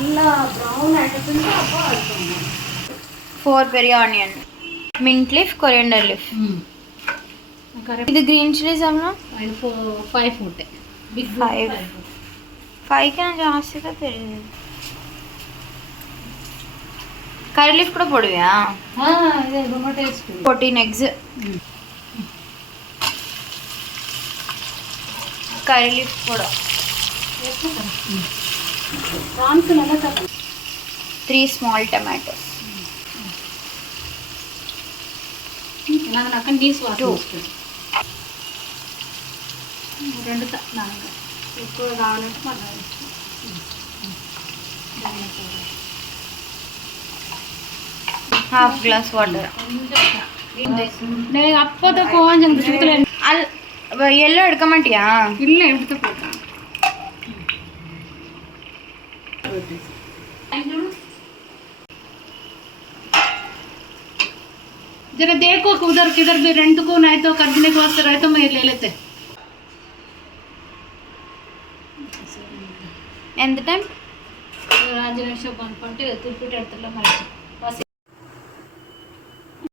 Brown item 4 peri onion, mint leaf, coriander leaf. ఇది green chillies అమ్మా 5 foot big 5 क्या ಜಾಸ್ತಿ ತೆರಿದೆ. కర్రీ లీఫ్ కూడా పొడివా? ಇದೆ ತುಂಬಾ ಟೇಸ್ಟ್. 14 eggs. కర్రీ లీఫ్ కూడా ప్రాన్స్ నెల తప్ప 3 small tomatoes. నాకు అక్కడ డీస్ వాటర్ వస్తుంది. రెండు నాకు ఎక్కువ కావాలంటే మళ్ళీ हाफ ग्लास वाटर. नहीं अप्पो तो कौन जन चुकले अल येलो ಎಡ್ಕಮಂಟಿಯಾ? ಇಲ್ಲ ಎಡ್ತ ಹೋಗ್ತಾ जरा देखो उधर किधर भी रेंट को नहीं तो करने के वास्ते रहे तो मैं ले लेते. ఎంత టైం? రాజనేష్ బంపంటే తిరుపతి ఎడతల మరి